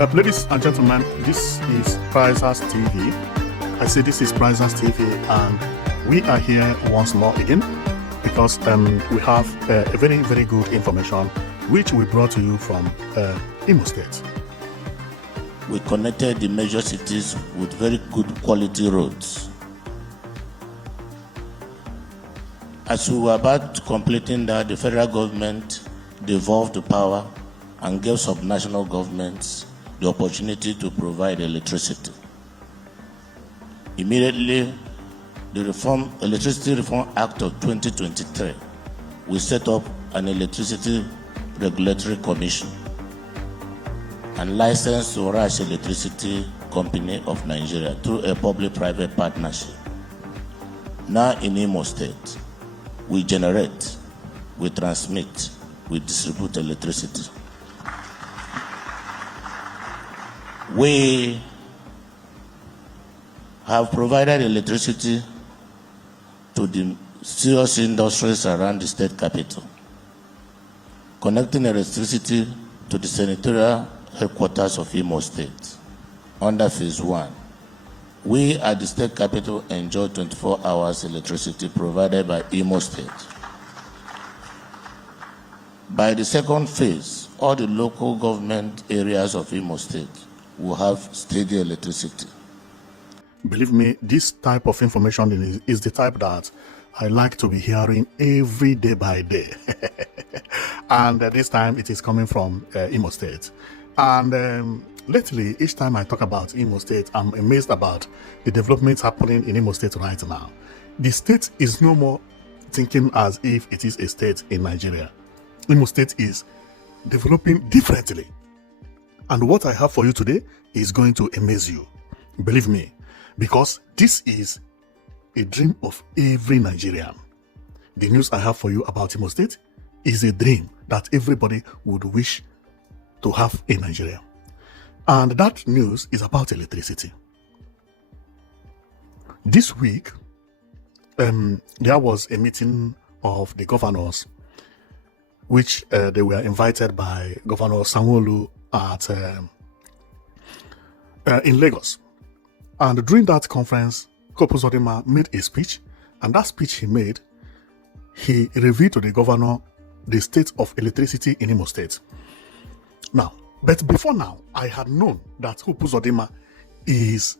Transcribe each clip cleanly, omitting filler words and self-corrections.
Ladies and gentlemen, this is Prizers TV. I say this is Prizers TV, and we are here once more again because we have a very, very good information which we brought to you from Imo State. We connected the major cities with very good quality roads. As we were about completing that, the federal government devolved the power and gave subnational governments the opportunity to provide electricity. Immediately, the Electricity Reform Act of 2023, we set up an Electricity Regulatory Commission and licensed Orashi Electricity Company of Nigeria through a public-private partnership. Now in Imo State, we generate, we transmit, we distribute electricity. We have provided electricity to the serious industries around the state capital, connecting electricity to the senatorial headquarters of Imo State under Phase 1. We at the state capital enjoy 24 hours electricity provided by Imo State. By the second phase, all the local government areas of Imo State will have steady electricity. Believe me, this type of information is the type that I like to be hearing every day by day. And this time it is coming from Imo State. And lately, each time I talk about Imo State, I'm amazed about the developments happening in Imo State right now. The state is no more thinking as if it is a state in Nigeria. Imo State is developing differently. And what I have for you today is going to amaze you. Believe me, because this is a dream of every Nigerian. The news I have for you about Imo State is a dream that everybody would wish to have in Nigeria. And that news is about electricity. This week, there was a meeting of the governors, which they were invited by Governor Sanwo-Olu at in Lagos. And during that conference, Uzodimma made a speech, and that speech he made, he revealed to the governor the state of electricity in Imo State. Now, but before now, I had known that Uzodimma is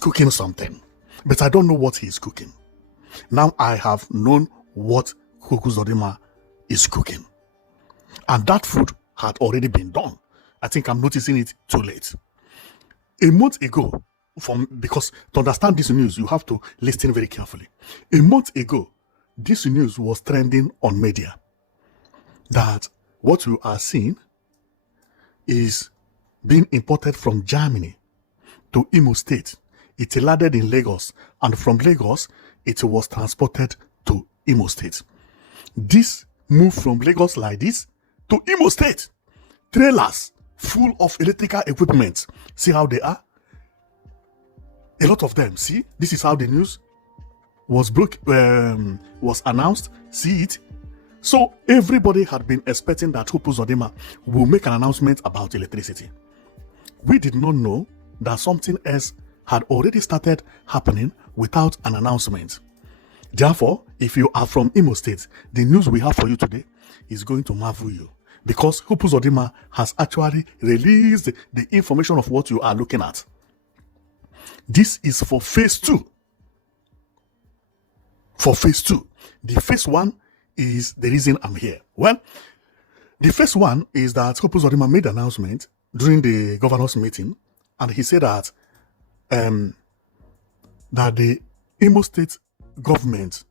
cooking something, but I don't know what he is cooking. Now I have known what Uzodimma is cooking, and that food had already been done. I think I'm noticing it too late. A month ago, because to understand this news, you have to listen very carefully. A month ago, this news was trending on media that what you are seeing is being imported from Germany to Imo State. It landed in Lagos, and from Lagos, it was transported to Imo State. This moved from Lagos like this to Imo State. Trailers full of electrical equipment. See how they are? A lot of them. See, this is how the news was announced. See it? So everybody had been expecting that Uzodimma will make an announcement about electricity. We did not know that something else had already started happening without an announcement. Therefore, if you are from Imo State, the news we have for you today is going to marvel you, because Uzodimma has actually released the information of what you are looking at. This is for phase 2. For phase 2. The phase 1 is the reason I'm here. Well, the first one is that Uzodimma made an announcement during the governor's meeting, and he said that that the Imo State government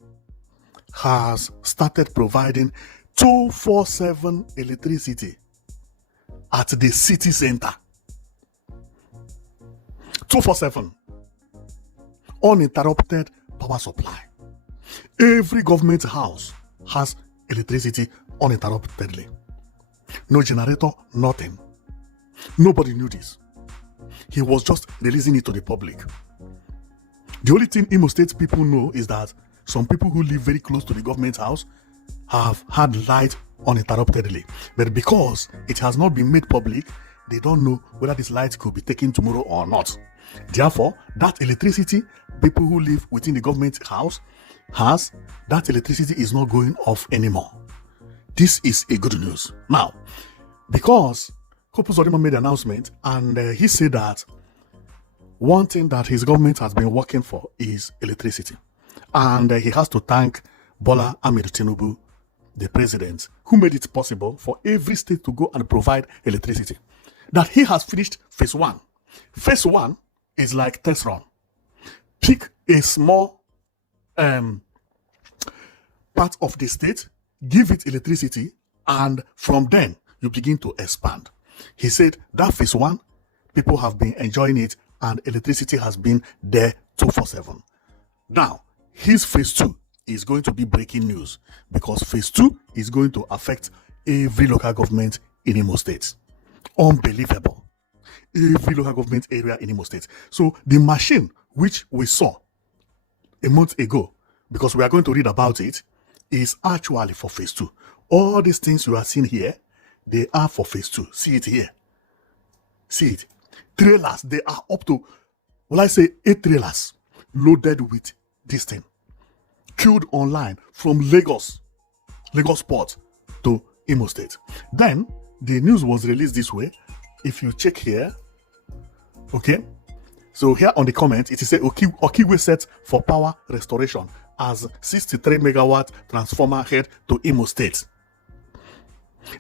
has started providing 24/7 electricity at the city center. 24/7 uninterrupted power supply. Every government house has electricity uninterruptedly. No generator, nothing. Nobody knew this. He was just releasing it to the public. The only thing Imo State people know is that some people who live very close to the government house have had light uninterruptedly. But because it has not been made public, they don't know whether this light could be taken tomorrow or not. Therefore, that electricity people who live within the government house has, that electricity is not going off anymore. This is a good news. Now, because Uzodimma made an announcement and he said that one thing that his government has been working for is electricity. And he has to thank Bola Ahmed Tinubu, the president, who made it possible for every state to go and provide electricity. That he has finished phase 1. Phase 1 is like test run. Pick a small part of the state, give it electricity, and from then you begin to expand. He said that phase 1, people have been enjoying it and electricity has been there 24/7. Now, his phase 2 is going to be breaking news because phase 2 is going to affect every local government in Imo State. Unbelievable. Every local government area in Imo State. So the machine which we saw a month ago, because we are going to read about it, is actually for phase 2. All these things you are seeing here, they are for phase 2. See it here. See it. Trailers, they are up to, well, I say 8 trailers loaded with this thing. Queued online from Lagos Port to Imo State. Then the news was released this way. If you check here, okay, so here on the comment, it is a Okigwe set for power restoration as 63 megawatt transformer head to Imo State.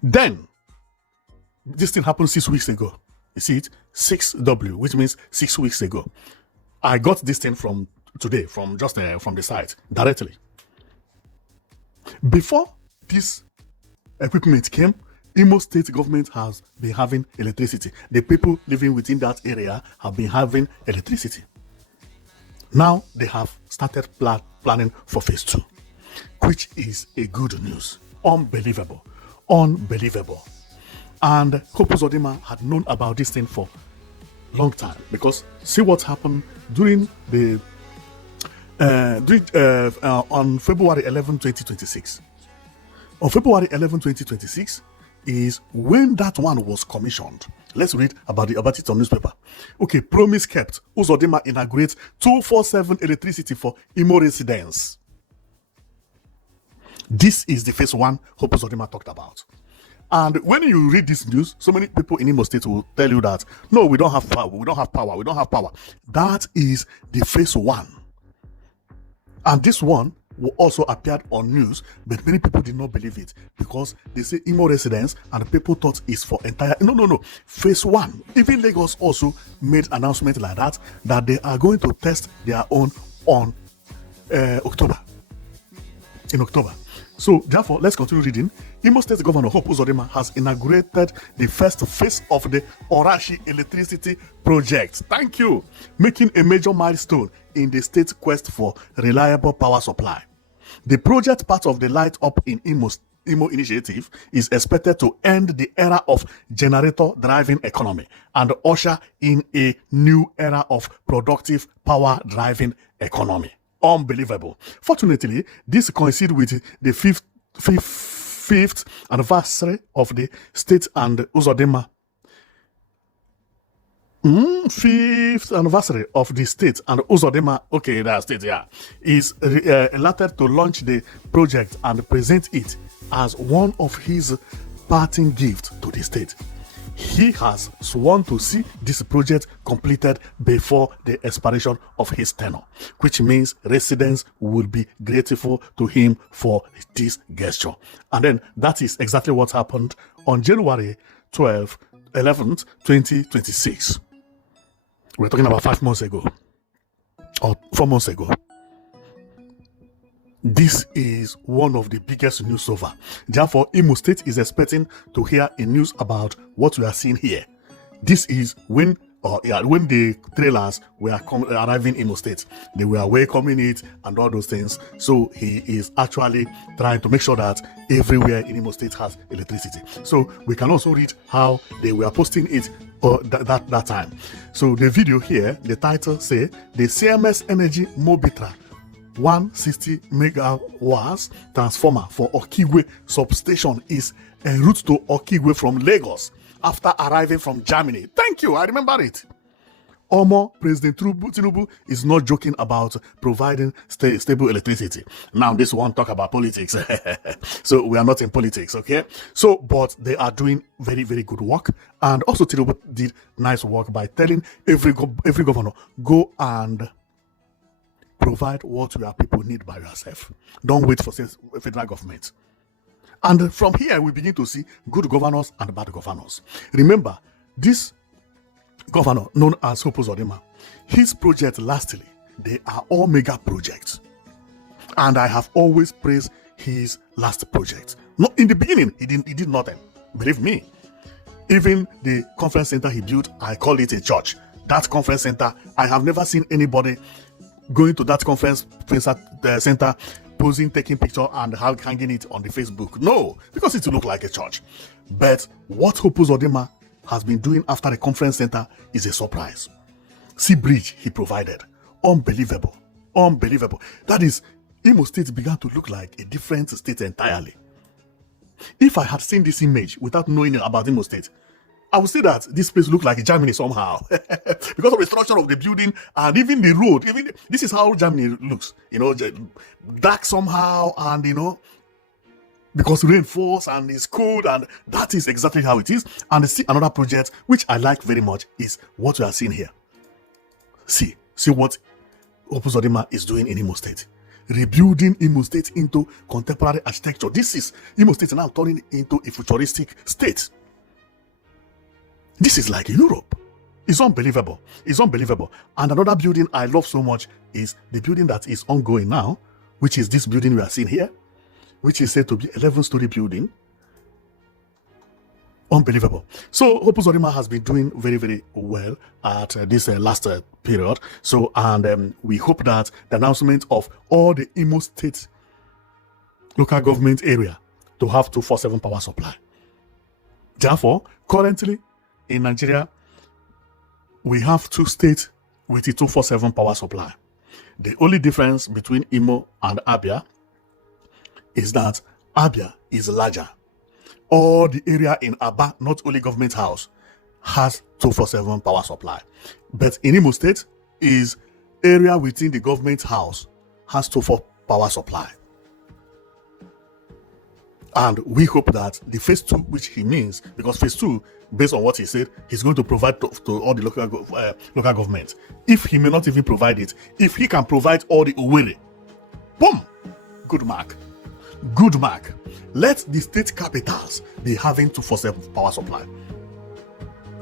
Then this thing happened 6 weeks ago. You see it? 6W, which means 6 weeks ago. I got this thing from today, from just from the site directly. Before this equipment came, Imo State government has been having electricity. The people living within that area have been having electricity. Now they have started planning for phase 2, which is a good news. Unbelievable. Unbelievable. And Uzodimma had known about this thing for a long time, because see what happened during the on February 11, 2026. On February 11, 2026 is when that one was commissioned. Let's read about it on newspaper. Okay, promise kept. Uzodimma inaugurates 247 electricity for Imo residents. This is the phase 1 Uzodimma talked about. And when you read this news, so many people in Imo State will tell you that, no, we don't have power, we don't have power, we don't have power. That is the phase 1. And this one will also appear on news, but many people did not believe it because they say Imo residents and people thought it's for entire. No. Phase 1. Even Lagos also made announcement like that they are going to test their own on October. In October. So therefore, let's continue reading. Imo State Governor Uzodimma has inaugurated the first phase of the Orashi electricity project. Thank you. Making a major milestone in the state's quest for reliable power supply. The project, part of the Light Up in Imo initiative, is expected to end the era of generator-driven economy and usher in a new era of productive power-driven economy. Unbelievable. Fortunately, this coincides with the fifth anniversary of the state and Uzodimma. Fifth anniversary of the state and Uzodimma, okay, that state, yeah, is elected to launch the project and present it as one of his parting gifts to the state. He has sworn to see this project completed before the expiration of his tenure, which means residents will be grateful to him for this gesture. And then that is exactly what happened on January 11th, 2026. We're talking about 5 months ago or 4 months ago. This is one of the biggest news so far. Therefore, Imo State is expecting to hear a news about what we are seeing here. This is when the trailers were arriving in Imo State. They were welcoming it and all those things. So he is actually trying to make sure that everywhere in Imo State has electricity. So we can also read how they were posting it that time. So the video here, the title say, the CMS Energy Mobitra 160 megawatts transformer for Okigwe substation is en route to Okigwe from Lagos after arriving from Germany. Thank you, I remember it. Omo, President Tinubu is not joking about providing stable electricity. Now, this one talk about politics. So we are not in politics, okay? So, but they are doing very, very good work. And also Tinubu did nice work by telling every governor, go and provide what your people need by yourself. Don't wait for federal government. And from here, we begin to see good governors and bad governors. Remember, this governor known as Uzodimma, his projects lastly, they are all mega projects. And I have always praised his last project. Not in the beginning, he did nothing. Believe me. Even the conference center he built, I call it a church. That conference center, I have never seen anybody going to that conference center, posing, taking picture and hanging it on the Facebook. No, because it will look like a church. But what Uzodimma has been doing after the conference center is a surprise. Sea bridge he provided. Unbelievable. Unbelievable. That is, Imo State began to look like a different state entirely. If I had seen this image without knowing about Imo State, I would say that this place looked like Germany somehow. Because of the structure of the building and even the road. This is how Germany looks. Dark somehow, and because rain falls and it's cold, and that is exactly how it is. And see another project which I like very much is what we are seeing here. See what Uzodimma is doing in Imo State. Rebuilding Imo State into contemporary architecture. This is Imo State now turning into a futuristic state. This is like Europe. It's unbelievable. It's unbelievable. And another building I love so much is the building that is ongoing now, which is this building we are seeing here, which is said to be 11-story building. Unbelievable. So Uzodimma has been doing very, very well at this last period. So, and we hope that the announcement of all the Imo State local government area to have 247 power supply. Therefore, currently in Nigeria, we have 2 states with a 247 power supply. The only difference between Imo and Abia is that Abia is larger. All the area in Aba, not only government house, has 247 power supply. But in Imo State, is area within the government house has 247 power supply. And we hope that the phase 2, which he means, because phase 2, based on what he said, he's going to provide to all the local governments. If he may not even provide it, if he can provide all the Owerri, boom, good mark. Good mark. Let the state capitals be having 247 power supply.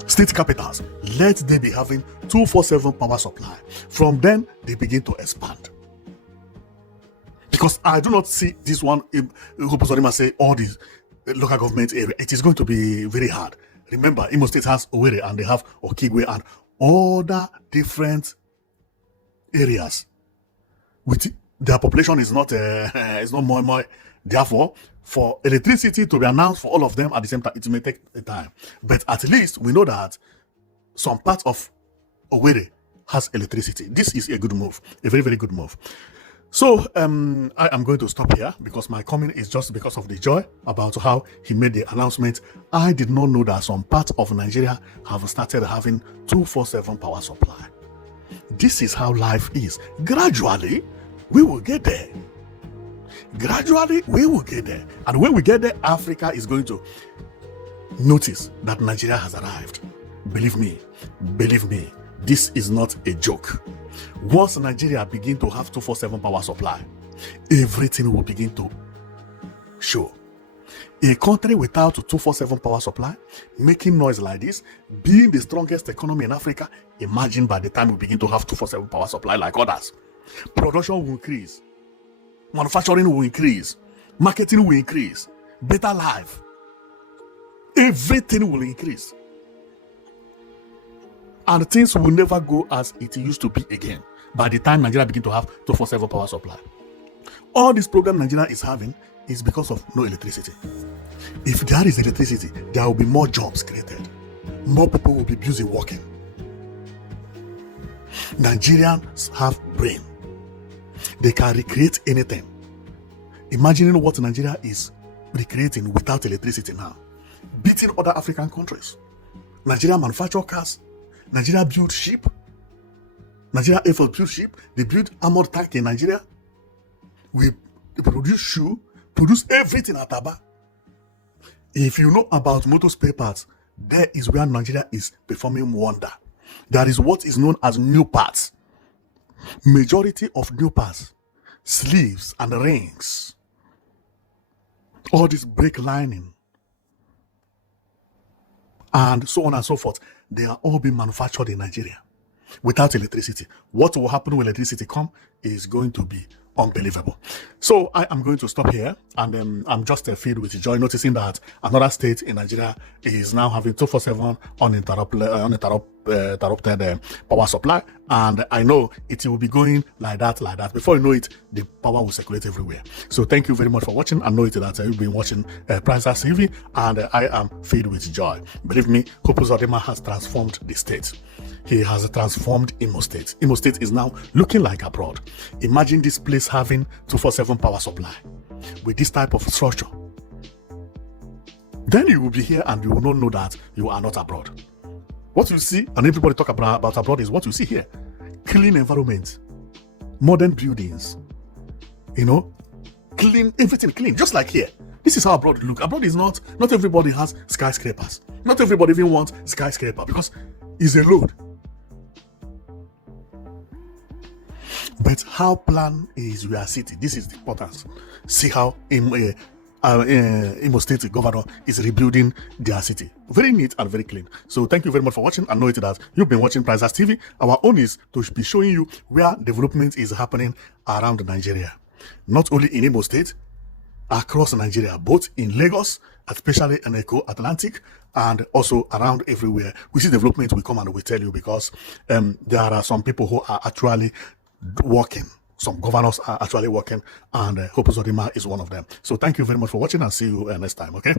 State capitals, let they be having 247 power supply. From then, they begin to expand. Because I do not see this one, Uzodimma say all these local government area, it is going to be very hard. Remember, Imo State has Owerri and they have Okigwe and other different areas. With their population is not more. Therefore, for electricity to be announced for all of them at the same time, it may take a time. But at least we know that some part of Owerri has electricity. This is a good move, a very, very good move. So I am going to stop here because my comment is just because of the joy about how he made the announcement. I did not know that some parts of Nigeria have started having 247 power supply. This is how life is. Gradually, we will get there. Gradually, we will get there. And when we get there, Africa is going to notice that Nigeria has arrived. Believe me, this is not a joke. Once Nigeria begin to have 247 power supply, everything will begin to show. A country without 247 power supply, making noise like this, being the strongest economy in Africa, imagine by the time we begin to have 247 power supply like others, production will increase, manufacturing will increase, marketing will increase, better life, everything will increase. And things will never go as it used to be again by the time Nigeria begin to have 247 power supply. All this problem Nigeria is having is because of no electricity. If there is electricity, there will be more jobs created. More people will be busy working. Nigerians have brain. They can recreate anything. Imagining what Nigeria is recreating without electricity now, beating other African countries. Nigeria manufacture cars. Nigeria build ship. Nigeria Air Force build ship. They build armored tank in Nigeria. We produce shoe, produce everything at Aba. If you know about motor spare parts, there is where Nigeria is performing wonder. That is what is known as new parts. Majority of new parts, sleeves and rings, all this brake lining, and so on and so forth, they are all being manufactured in Nigeria without electricity. What will happen when electricity come is going to be unbelievable. So I am going to stop here, and I'm just filled with joy noticing that another state in Nigeria is now having 24/7 uninterrupted power supply, and I know it will be going like that. Before you know it, the power will circulate everywhere. So thank you very much for watching. I know it that you've been watching Princess TV, and I am filled with joy. Believe me, Uzodimma has transformed the state. He has transformed Imo State. Imo State is now looking like abroad. Imagine this place having 24/7 power supply with this type of structure. Then you will be here and you will not know that you are not abroad. What you see, and everybody talk about abroad, is what you see here. Clean environment, modern buildings, clean, everything clean, just like here. This is how abroad look. Abroad is not everybody has skyscrapers. Not everybody even wants skyscraper because it's a load. But how plan is your city? This is the importance. See how Imo State governor is rebuilding their city. Very neat and very clean. So thank you very much for watching. I know it that you've been watching Princess TV. Our own is to be showing you where development is happening around Nigeria. Not only in Imo State, across Nigeria, both in Lagos, especially in Eco Atlantic, and also around everywhere. We see development, we come and we tell you because there are some people who are actually working. Some governors are actually working, and Uzodimma is one of them. So thank you very much for watching, and see you next time, okay?